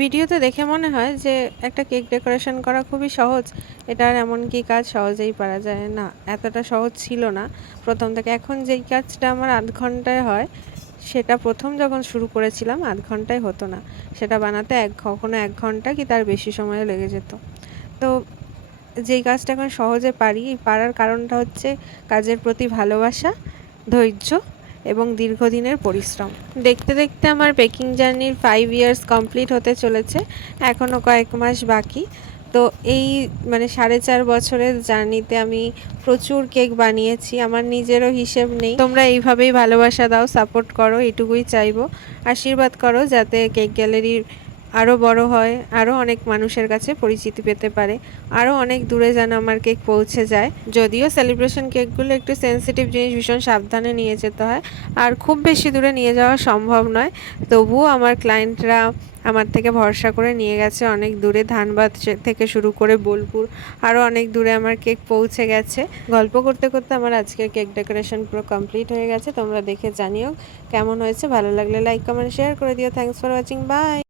ভিডিওতে দেখে মনে হয় যে একটা কেক ডেকোরেশন করা খুবই সহজ, এটার এমন কি কাজ সহজেই পারা যায় না, এতটা সহজ ছিল না প্রথম থেকে। এখন যেই কাজটা আমার আধ ঘন্টায় হয়, সেটা প্রথম যখন শুরু করেছিলাম আধ ঘন্টায় হতো না। সেটা বানাতে কখনো 1 ঘন্টা কি তার বেশি সময় লেগে যেত। তো যেই কাজটা এখন সহজে পারি, এই পারার কারণটা হচ্ছে কাজের প্রতি ভালোবাসা, ধৈর্য এবং দীর্ঘদিনের পরিশ্রম। দেখতে দেখতে আমার বেকিং জার্নির 5 ইয়ার্স কমপ্লিট হতে চলেছে, এখনও কয়েক মাস বাকি। তো এই 4.5 বছরের জার্নিতে আমি প্রচুর কেক বানিয়েছি, আমার নিজেরও হিসেব নেই। তোমরা এইভাবেই ভালোবাসা দাও, সাপোর্ট করো, এটুকুই চাইবো। আশীর্বাদ করো যাতে কেক গ্যালারির আরও বড় হয়, আরও অনেক মানুষের কাছে পরিচিতি পেতে পারে, আরও অনেক দূরে যেন আমার কেক পৌঁছে যায়। যদিও সেলিব্রেশন কেকগুলো একটু সেন্সিটিভ জিনিস, ভীষণ সাবধানে নিয়ে যেতে হয়, আর খুব বেশি দূরে নিয়ে যাওয়া সম্ভব নয়। তবুও আমার ক্লায়েন্টরা আমার থেকে ভরসা করে নিয়ে গেছে অনেক দূরে, ধানবাদ থেকে শুরু করে বোলপুর, আরও অনেক দূরে আমার কেক পৌঁছে গেছে। গল্প করতে করতে আমার আজকের কেক ডেকোরেশন পুরো কমপ্লিট হয়ে গেছে। তোমরা দেখে জানিও কেমন হয়েছে। ভালো লাগলে লাইক কমেন্ট শেয়ার করে দিও। Thanks for watching, by.